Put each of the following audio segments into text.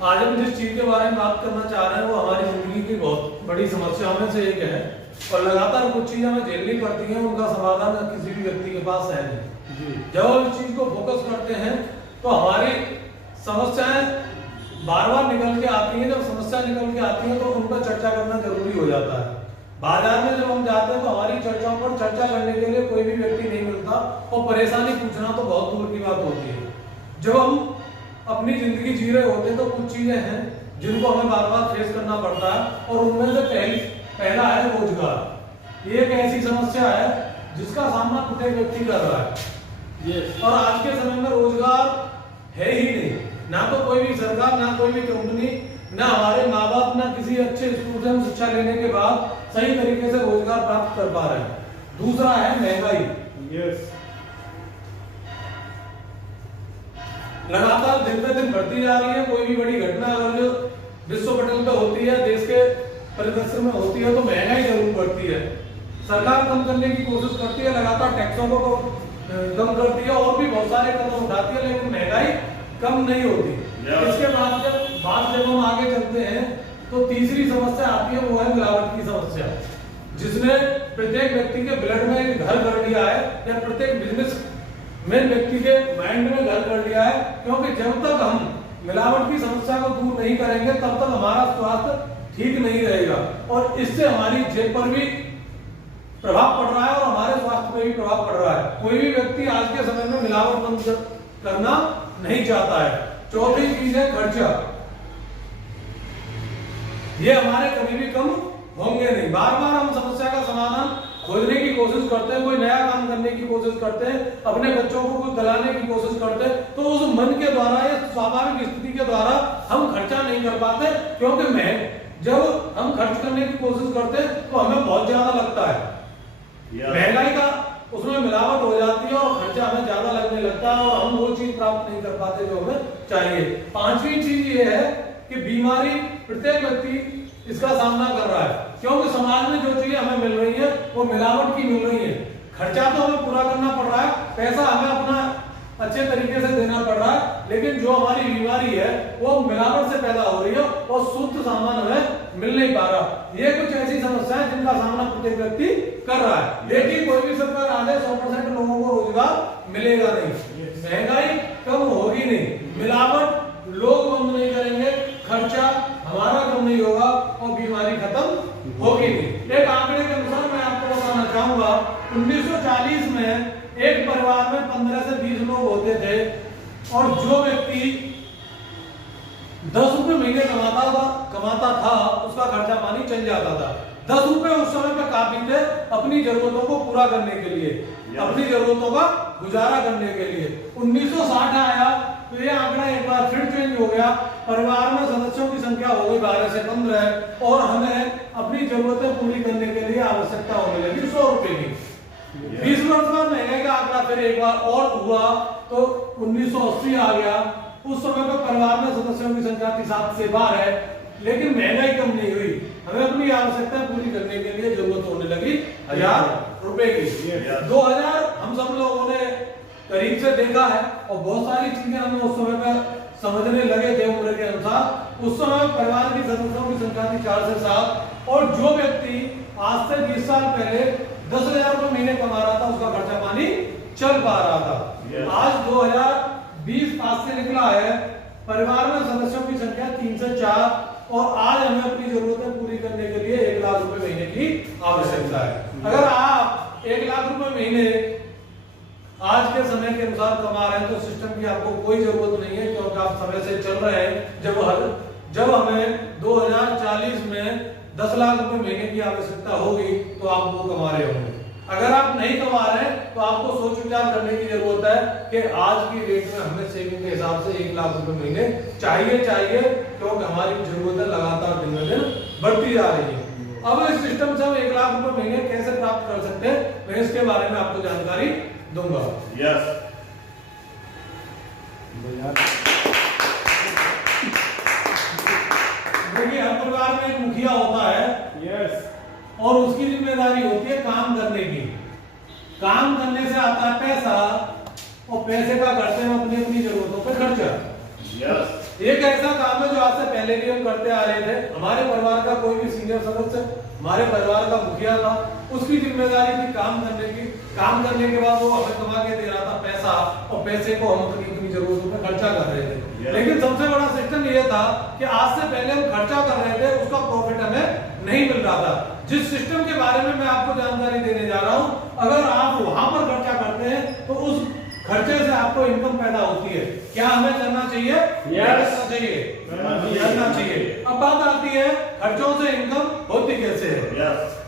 आज हम जिस चीज के बारे में बात करना चाह रहे हैं वो हमारी जिंदगी की बहुत बड़ी समस्याओं में से एक है और लगातार कुछ चीजें हमें झेलनी पड़ती हैं, उनका समाधान किसी भी व्यक्ति के पास है नहीं। जब हम इस चीज को फोकस करते हैं तो हमारी समस्याएं बार बार निकल के आती हैं। जब समस्या निकल के आती है तो उन पर चर्चा करना जरूरी हो जाता है। बाजार में जब हम जाते हैं तो हमारी चर्चाओं पर चर्चा करने के लिए कोई भी व्यक्ति नहीं मिलता और परेशानी पूछना तो बहुत दूर की बात होती है। जब हम अपनी जिंदगी जी रहे होते हैं तो कुछ चीजें हैं जिनको हमें बार बार फेस करना पड़ता है और उनमें से पहला है रोजगार। ये एक ऐसी समस्या है जिसका सामना प्रत्येक व्यक्ति कर रहा है और आज के समय में रोजगार है ही नहीं। ना तो कोई भी सरकार, ना कोई भी कंपनी, ना हमारे माँ बाप, ना किसी अच्छे स्कूल से हम शिक्षा लेने के बाद सही तरीके से रोजगार प्राप्त कर पा रहे हैं। दूसरा है महंगाई। लगातार दिन पे दिन बढ़ती जा रही है। कोई भी बड़ी घटना अगर जो विश्व पटल पे होती है, देश के परिदृश्य में होती है तो महंगाई जरूर बढ़ती है। सरकार कम करने की कोशिश करती है, लगातार टैक्सों को कम करती है और भी बहुत सारे कदम उठाती है, लेकिन महंगाई कम नहीं होती। इसके बाद जब हम आगे चलते हैं तो तीसरी समस्या आती है, वो है मिलावट की समस्या, जिसने प्रत्येक व्यक्ति के ब्लड में एक घर कर लिया है या प्रत्येक बिजनेस में व्यक्ति के माइंड में घर कर लिया है। क्योंकि जब तक हम मिलावट की समस्या को दूर नहीं करेंगे तब तक हमारा स्वास्थ्य ठीक नहीं रहेगा और इससे हमारी जेब पर भी प्रभाव पड़ रहा है और हमारे स्वास्थ्य पर भी प्रभाव पड़ रहा है। कोई भी व्यक्ति आज के समय में मिलावट बंद करना नहीं चाहता है। चौथी चीज है खर्चा। ये हमारे कभी भी कम होंगे नहीं। बार बार हम समस्या का समाधान खोजने की कोशिश करते हैं, कोई नया काम करने की कोशिश करते हैं, अपने बच्चों को कुछ दिलाने की कोशिश करते हैं, तो उस मन के द्वारा या स्वाभाविक स्थिति के द्वारा हम खर्चा नहीं कर पाते। क्योंकि जब हम खर्च करने की कोशिश करते हैं तो हमें बहुत ज्यादा लगता है। महंगाई का उसमें मिलावट हो जाती है और खर्चा हमें ज्यादा लगने लगता है और हम वो चीज प्राप्त नहीं कर पाते जो हमें चाहिए। पांचवी चीज ये है कि बीमारी प्रत्येक व्यक्ति इसका सामना कर रहा है, क्योंकि समाज में जो चीजें हमें मिल रही है वो मिलावट की मिल रही है। खर्चा तो हमें पूरा करना पड़ रहा है, पैसा हमें अपना अच्छे तरीके से देना पड़ रहा है, लेकिन जो हमारी बीमारी है वो मिलावट से पैदा हो रही है और शुद्ध सामान हमें मिल नहीं पा रहा। ये कुछ ऐसी समस्या है जिनका सामना प्रत्येक व्यक्ति कर रहा है। देखिए, कोई भी सरकार आ जाए 100% लोगों को रोजगार मिलेगा नहीं, महंगाई कम होगी नहीं, मिलावट लोग बंद नहीं करेंगे, खर्चा हमारा कम नहीं होगा और बीमारी खत्म होगी नहीं। एक आंकड़े के अनुसार मैं आपको बताना चाहूंगा, 1940 में एक परिवार में 15 से 20 लोग होते थे और जो व्यक्ति 10 रुपए महीने कमाता था उसका खर्चा पानी चल जाता था। 10 रुपए उस समय पे काफी थे अपनी जरूरतों को पूरा करने के लिए, अपनी जरूरतों का गुजारा करने के लिए। 1960 आया तो ये आंकड़ा एक बार फिर चेंज हो गया। परिवार में सदस्यों की संख्या हो गई 12 से 15 और हमें अपनी जरूरतें पूरी करने के लिए आवश्यकता होने लगी 100 रुपए की। 20 वर्ष बाद महंगाई का आंकड़ा फिर एक बार और हुआ तो 1980 आ गया। उस समय पर परिवार में सदस्यों की संख्या थी 7 से 12, लेकिन महंगाई कम नहीं हुई। हमें अपनी आवश्यकता पूरी करने के लिए जरूरत होने लगी 1000 रुपए की। 2000 हम सब लोगों ने करीब से देखा है और बहुत सारी चीजें हमें उस समय पर समझने लगे थे उम्र के अनुसार। उस समय परिवार की सदस्यों की संख्या थी 4 से 7 और जो व्यक्ति आज से 20 साल पहले 10,000 रुपए महीने कमा रहा था उसका खर्चा पानी चल पा रहा था। आज 2020 पास से निकला है, परिवार में सदस्यों की संख्या 3 से 4 और आज हमें अपनी जरूरतें पूरी करने के लिए 1 लाख रुपए महीने की आवश्यकता है। अगर आप 1 लाख रुपए महीने आज के समय के अनुसार कमा रहे हैं तो सिस्टम की आपको कोई जरूरत नहीं है, क्योंकि आप समय से चल रहे हैं। जब हमें 2040 में 10 लाख रुपए महीने की आवश्यकता होगी तो आप वो कमा रहे होंगे। अगर आप नहीं कमा रहे तो आपको सोच विचार करने की जरूरत है कि आज की डेट में हमें सेविंग के हिसाब से 1 लाख रुपए महीने चाहिए, क्योंकि हमारी जरूरतें लगातार दिन ब दिन बढ़ती जा रही है। अब इस सिस्टम से हम 1 लाख रुपए महीने कैसे प्राप्त कर सकते हैं, मैं इसके बारे में आपको जानकारी दूंगा। देखिए, हर परिवार में एक मुखिया होता है और उसकी जिम्मेदारी होती है काम करने की। काम करने से आता है पैसा और पैसे का करते हैं अपनी अपनी जरूरतों पर खर्चा। एक ऐसा काम है जो आज से पहले भी हम करते आ रहे थे। हमारे परिवार का कोई भी सीनियर सदस्य, हमारे परिवार का मुखिया था, उसकी जिम्मेदारी थी काम करने की। काम करने के बाद वो हमें कमा के दे रहा था पैसा, और पैसे को हम अपनी जरूरतों में खर्चा कर रहे थे। लेकिन सबसे बड़ा सिस्टम ये था कि आज से पहले हम खर्चा कर रहे थे, उसका प्रॉफिट हमें नहीं मिल रहा था। जिस सिस्टम के बारे में मैं आपको जानकारी देने जा रहा हूँ, अगर आप वहां पर खर्चा करते हैं तो उस खर्चे से आपको इनकम पैदा होती है। क्या हमें करना चाहिए? करना चाहिए। अब बात आती है खर्चों से इनकम होती कैसे है।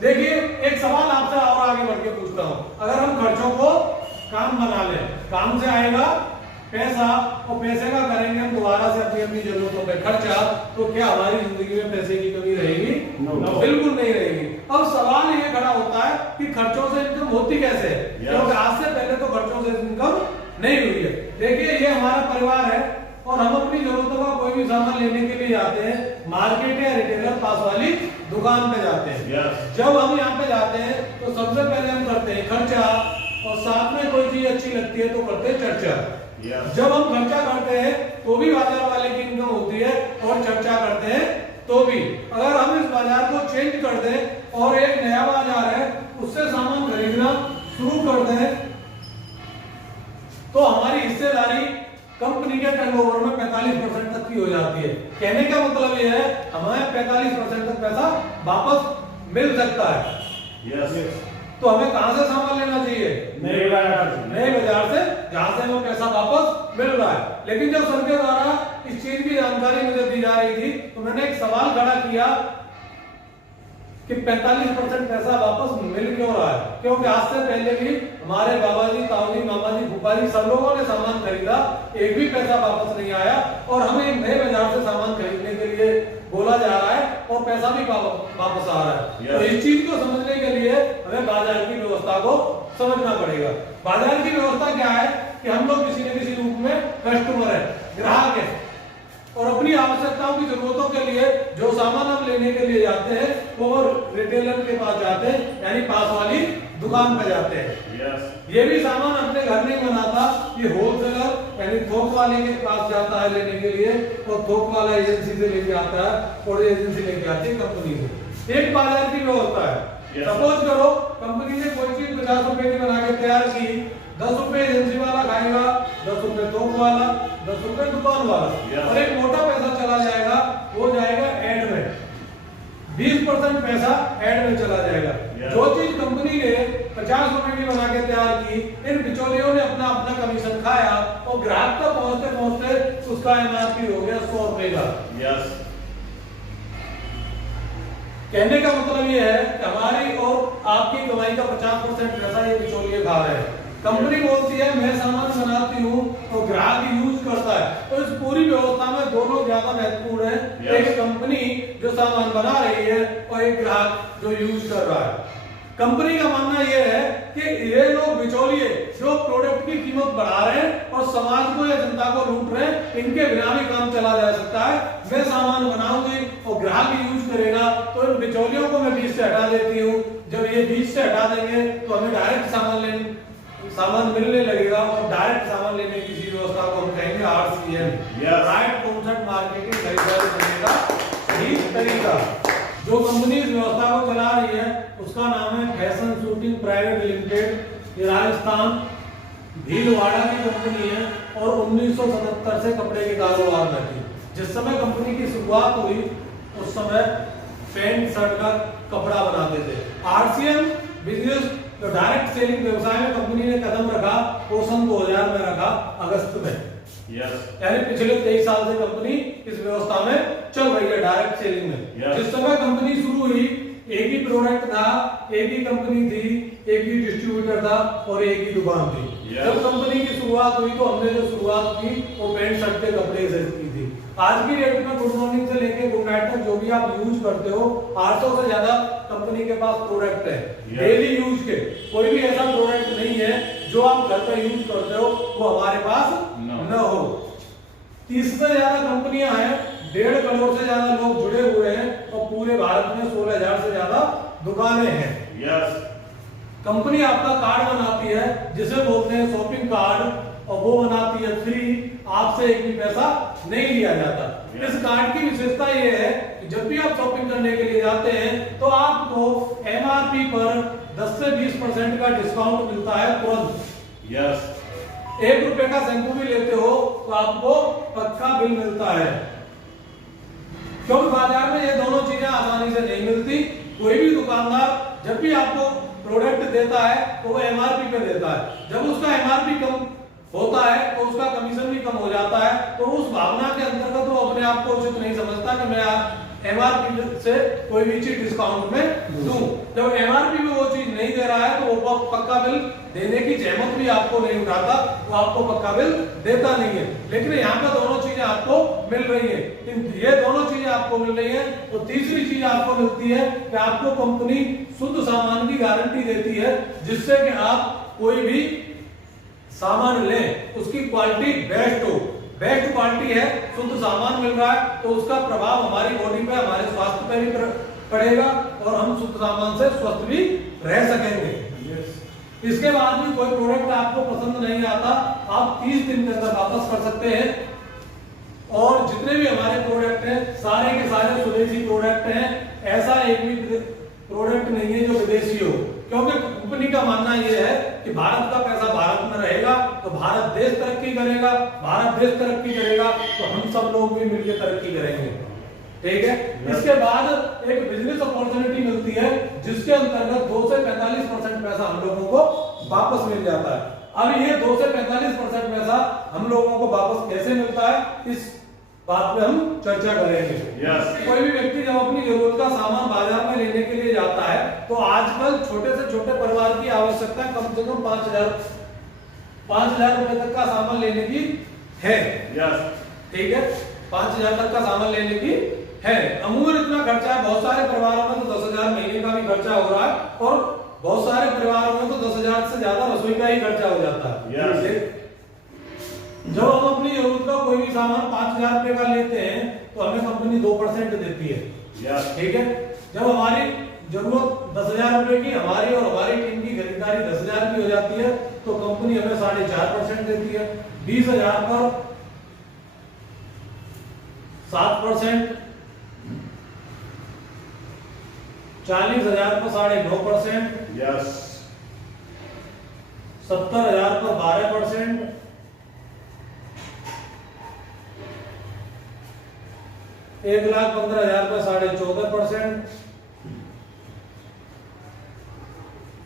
देखिए, एक सवाल आपसे और आगे बढ़ के पूछता हूँ। अगर हम खर्चों को काम बना लें, काम से आएगा पैसा, और पैसे का करेंगे हम दोबारा से अपनी अपनी जरूरतों पे खर्चा, तो क्या हमारी जिंदगी में पैसे की कमी रहेगी? बिल्कुल नहीं रहेगी। अब सवाल ये खड़ा होता है कि खर्चों से इनकम होती कैसे है, क्योंकि आज से पहले तो खर्चों से इनकम नहीं हुई है। देखिए, ये हमारा परिवार है और हम अपनी जरूरतों का कोई भी सामान लेने के लिए जाते हैं, मार्केट या रिटेलर पास वाली दुकान पे जाते हैं। जब हम यहाँ पे जाते हैं तो सबसे पहले हम करते हैं खर्चा, और साथ में कोई चीज अच्छी लगती है तो करते हैं चर्चा। जब हम खर्चा करते हैं तो भी बाजार वाले की इनकम होती है, और चर्चा करते हैं तो भी। अगर हम इस बाजार को चेंज कर दें और एक नया बाजार है उससे सामान खरीदना शुरू कर दें, तो हमारी हिस्सेदारी कंपनी के टर्नओवर में 45% तक की हो जाती है। कहने का मतलब यह है हमें 45% तक पैसा वापस मिल सकता है। तो हमें कहां से सामान लेना चाहिए? नए बाजार से, जहां से हमें पैसा वापस मिल रहा है। लेकिन जब सर के द्वारा इस चीज की जानकारी मुझे दी जा रही थी तो मैंने एक सवाल खड़ा किया कि 45% पैसा वापस मिल क्यों रहा है? क्योंकि आज से पहले भी हमारे बाबा जी, ताऊ जी, मामा जी, फूफा जी सब लोगों ने सामान खरीदा, एक भी पैसा वापस नहीं आया, और हमें एक नए बाजार से सामान खरीदने के लिए बोला जा रहा है और पैसा भी वापस आ रहा है। तो इस चीज को समझने के लिए हमें बाजार की व्यवस्था को समझना पड़ेगा। बाजार की व्यवस्था क्या है कि हम लोग किसी न किसी रूप में कस्टमर है, ग्राहक है, और अपनी आवश्यकताओं की जरूरतों के लिए जो सामान हम लेने के लिए जाते हैं वो रिटेलर के पास जाते हैं, यानी पास वाली दुकान पे जाते हैं। ये भी सामान अपने घर नहीं बनाता, ये होलसेलर यानी थोक वाले के पास जाता है लेने के लिए, और थोक वाला एजेंसी से लेके आता है, और एजेंसी लेके आती है कंपनी से। एक बाजार की व्यवस्था है। सपोज करो कंपनी ने कोई चीज 50 रुपए की बना के तैयार की, 10 रुपए एजेंसी वाला खाएगा, 10 रुपए थोक वाला, 10 रुपए दुकान वाला, और एक मोटा पैसा चला जाएगा, वो जाएगा एड में। 20% पैसा एड में चला जाएगा। जो चीज कंपनी ने 50 रुपए की बना के तैयार की, इन बिचौलियों ने अपना अपना कमीशन खाया, और ग्राहक तक पहुंचते पहुंचते उसका एमआरपी हो गया 100 रुपए का। कहने का मतलब ये है कि हमारी और आपकी कमाई का 50% पैसा ये बिचौलिए खा रहे हैं। कंपनी बोलती है मैं सामान बनाती हूँ और ग्राहक यूज करता है, तो इस पूरी व्यवस्था में दो लोग ज्यादा महत्वपूर्ण है। एक कंपनी जो सामान बना रही है और एक ग्राहक जो यूज कर रहा है। कंपनी का मानना यह है कि ये लोग बिचौलिए जो प्रोडक्ट की कीमत बढ़ा रहे हैं और समाज को या जनता को लूट रहे हैं, इनके बिना भी काम चला जा सकता है। मैं सामान बनाऊंगी और ग्राहक यूज करेगा, तो इन बिचौलियों को मैं बीच से हटा देती हूँ। जब ये बीच से हटा देंगे तो हमें डायरेक्ट सामान मिलने लगेगा, और डायरेक्ट सामान लेने की व्यवस्था को हम कहेंगे RCM, राइट कॉन्सेप्ट मार्केटिंग खरीदारी करने का सही तरीका। जो कंपनी इस व्यवस्था को चला रही है उसका नाम है फैशन शूटिंग प्राइवेट लिमिटेड। ये राजस्थान भीलवाड़ा की कंपनी है, और 1977 से कपड़े के कारोबार में थी। जिस समय कंपनी की शुरुआत हुई उस समय पैंट शर्ट का कपड़ा बनाते थे। RCM बिजनेस तो डायरेक्ट सेलिंग व्यवसाय में कंपनी ने कदम रखा, वो सन 2000 में रखा, अगस्त में। यानी पिछले 23 साल से कंपनी इस व्यवस्था में चल रही है, डायरेक्ट सेलिंग में। जिस समय कंपनी शुरू हुई एक ही प्रोडक्ट था, एक ही कंपनी थी, एक ही डिस्ट्रीब्यूटर था और एक ही दुकान थी। जब कंपनी की शुरुआत हुई तो हमने जो शुरुआत की वो पैंट शर्ट के कपड़े से की थी। आज की डेट में गुड मॉर्निंग से लेके गुड नाइट तक जो भी आप यूज करते हो, 800 से ज्यादा कंपनी के पास प्रोडक्ट है डेली यूज के। कोई भी ऐसा प्रोडक्ट नहीं है जो आप घर पे यूज करते हो वो हमारे पास न हो। 30 से ज्यादा कंपनियां हैं, 1.5 करोड़ से ज्यादा लोग जुड़े हुए हैं, और पूरे भारत में 16,000 से ज्यादा दुकानें हैं। कंपनी आपका कार्ड बनाती है जिसे बोलते हैं शॉपिंग कार्ड, और वो बनाती है फ्री। आप आपसे एक भी पैसा नहीं लिया जाता। इस कार्ड की विशेषता ये है कि जब भी आप शॉपिंग करने के लिए जाते हैं तो आपको एमआरपी पर 10 से 20% का डिस्काउंट मिलता है तुरंत। यस, 1 रुपए का शैम्पू भी लेते हो तो आपको पक्का बिल मिलता है, क्योंकि बाजार में ये दोनों चीजें आसानी से नहीं मिलती। कोई भी दुकानदार जब भी आपको प्रोडक्ट देता है तो वो एमआरपी पे देता है। जब उसका एमआरपी कम होता है तो उसका कमीशन भी कम हो जाता है। तो उस भावना के अंतर्गत वो अपने आप को उचित नहीं समझता कि मैं एमआरपी से कोई भी चीज डिस्काउंट में दूं। जब एमआरपी में वो चीज नहीं दे रहा है तो वो पक्का बिल देने की जहमत भी आपको नहीं उठाता, वो आपको पक्का बिल देता नहीं है। लेकिन यहाँ पे दोनों चीजें आपको मिल रही है। ये दोनों चीजें आपको मिल रही है तो तीसरी चीज आपको मिलती है कि आपको कंपनी शुद्ध सामान की गारंटी देती है, जिससे कि आप कोई भी सामान लें उसकी क्वालिटी बेस्ट हो। बेस्ट क्वालिटी है, शुद्ध सामान मिल रहा है तो उसका प्रभाव हमारी बॉडी पे, हमारे स्वास्थ्य पे भी पड़ेगा और हम शुद्ध सामान से स्वस्थ भी रह सकेंगे। इसके बाद भी कोई प्रोडक्ट आपको पसंद नहीं आता, आप 30 दिन के अंदर वापस कर सकते हैं। और जितने भी हमारे प्रोडक्ट हैं सारे के सारे स्वदेशी प्रोडक्ट हैं। ऐसा एक भी प्रोडक्ट नहीं है जो विदेशी हो, क्योंकि कंपनी का मानना यह है कि भारत का पैसा भारत में रहेगा तो भारत देश तरक्की करेगा, भारत देश तरक्की करेगा तो हम सब लोग भी मिलकर तरक्की करेंगे। ठीक है। इसके बाद एक बिजनेस अपॉर्चुनिटी मिलती है जिसके अंतर्गत 2 से 45% पैसा हम लोगों को वापस मिल जाता है। अब ये 2 से 45% पैसा हम लोगों को वापस कैसे मिलता है, इस बात पे हम चर्चा करेंगे। कोई भी व्यक्ति जब अपनी जरूरत का सामान बाजार में लेने के लिए जाता है तो आजकल छोटे से छोटे परिवार की आवश्यकता कम से कम 5,000 रुपए तक का सामान लेने की है। ठीक है, 5,000 तक का सामान लेने की है। अमूमन इतना खर्चा है। बहुत सारे परिवारों में तो 10,000 महीने का भी खर्चा हो रहा है और बहुत सारे परिवारों में तो 10,000 से ज्यादा रसोई का ही खर्चा हो जाता है। जब हम अपनी जरूरत का कोई भी सामान 5,000 रुपए का लेते हैं तो हमें कंपनी 2% देती है। ठीक है। जब हमारी जरूरत 10,000 रुपए की, हमारी और हमारी टीम की खरीदारी 10,000 की हो जाती है तो कंपनी हमें 4.5% देती है। 20,000 पर 7%, 40,000 पर 9.5%, 70,000 पर 12%, 1,15,000 पर 14.5%,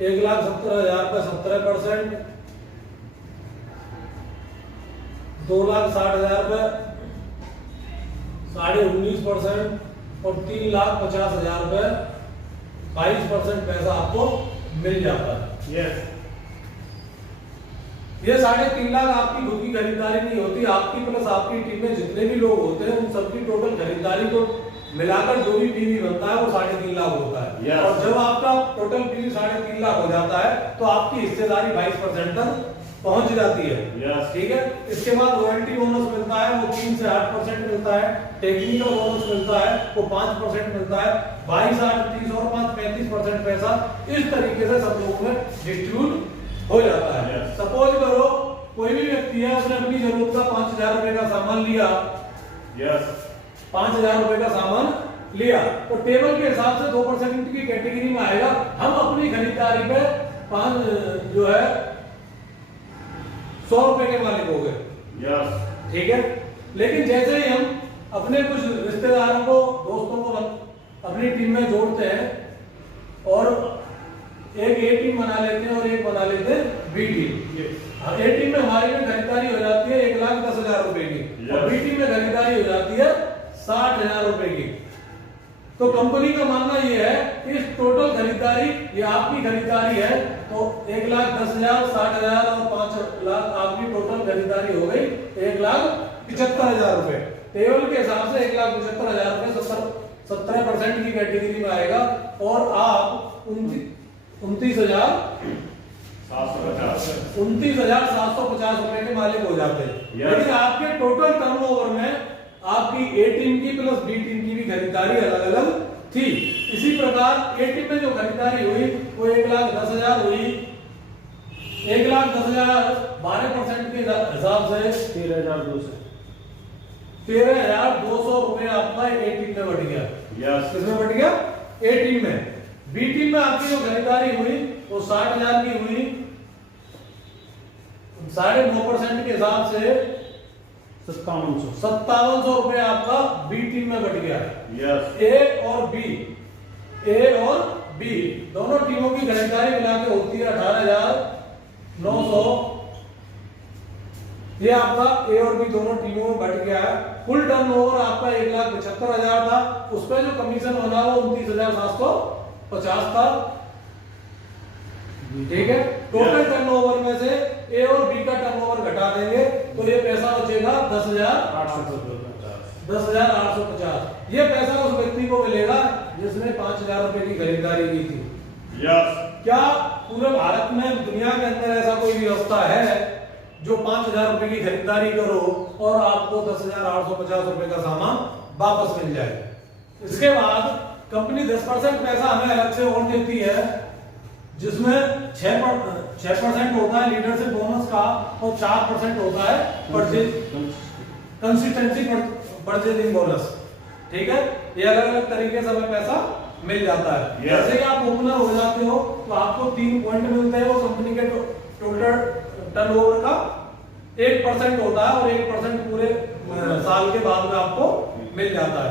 1,70,000 पर 17%, 2,60,000 पर 19.5% और 3,50,000 पर 22% पैसा आपको मिल जाता है। ये 3.5 लाख आपकी खुद की खरीदारी नहीं होती, आपकी प्लस आपकी टीम में जितने भी लोग होते हैं उन सबकी टोटल खरीदारी को मिलाकर जो भी पीवी बनता है वो 3.5 लाख होता है। और जब आपका टोटल पीवी 3.5 लाख हो जाता है तो आपकी हिस्सेदारी 22% तक पहुंच जाती है। ठीक है। इसके बाद रॉयल्टी बोनस मिलता है, वो 3 से 8% मिलता है। टेक्निकल बोनस मिलता है, वो 5% मिलता है। 22, 8, 30 और 5, 35% पैसा इस तरीके से सब लोगों में डिस्ट्रीब्यूट हो जाता है। सपोज करो कोई भी व्यक्ति है, उसने अपनी जरूरत का 5,000 रुपए का सामान लिया। 5,000 रुपए का सामान लिया तो टेबल के हिसाब से 2% की कैटेगरी में आएगा। हम अपनी खरीदारी पे 5 जो है 100 रुपए के मालिक हो गए। ठीक है। लेकिन जैसे ही हम अपने कुछ रिश्तेदारों को, दोस्तों को अपनी टीम में जोड़ते हैं और एक ए टीम बना लेते हैं और एक बना लेते हैं बी टीम। ए टीम में हमारी में खरीदारी हो जाती है 1,10,000 रुपए की और बी टीम में खरीदारी हो जाती है 60,000 रुपए की। तो कंपनी का मानना यह है कि इस टोटल खरीदारी, ये आपकी खरीदारी है तो 1,10,000, 60,000 और 5 लाख आपकी टोटल खरीदारी हो गई 1,75,000 रुपए। टेबल के हिसाब से 1,75,000 रुपए 17% की कैटेगरी में आएगा और आप 29,750 रुपए के मालिक हो जाते हैं। लेकिन आपके टोटल टर्नओवर में आपकी ए टीम की प्लस बी टीम की भी खरीदारी अलग अलग थी। इसी प्रकार ए टीम में जो खरीदारी हुई वो 1,10,000 हुई। 1,10,000 12% के हिसाब से 13,200 रुपए आपका ए टीम में बढ़ गया। यस किसमें बढ़ गया? ए टीम में। बी टीम में आपकी जो खरीदारी हुई वो 60,000 की हुई, 9.5% के हिसाब से 5700 रुपए आपका बी टीम में बढ़ गया। यस ए और बी दोनों टीमों की खरीदारी मिला के होती है 18,900। ये आपका ए और बी दोनों टीमों में बढ़ गया है। कुल टर्नओवर आपका 1,75,000 था, उस पर जो कमीशन बना वो 29,750 था। ठीक है, टोटल टर्नओवर में से ए और बी का टर्नओवर घटा देंगे तो ये पैसा बचेगा 10,850। ये पैसा उस व्यक्ति को मिलेगा जिसने 5,000 रुपए की खरीदारी की थी। यस क्या पूरे भारत में, दुनिया के अंदर ऐसा कोई व्यवस्था है जो 5,000 रुपए की खरीदारी करो और आपको 10,850 रुपए का सामान वापस मिल जाए? इसके बाद कंपनी 10% पैसा हमें अलग से और देती है, जिसमें 6% होता है लीडरशिप बोनस का और 4% होता है कंसिस्टेंसी परचेजिंग बोनस। ठीक है, ये अलग अलग तरीके से हमें पैसा मिल जाता है। जैसे ही आप ओपनर हो जाते हो तो आपको 3 पॉइंट मिलते हैं, वो कंपनी के टोटल टर्नओवर का 1% होता है और 1% पूरे साल के बाद में आपको मिल जाता है।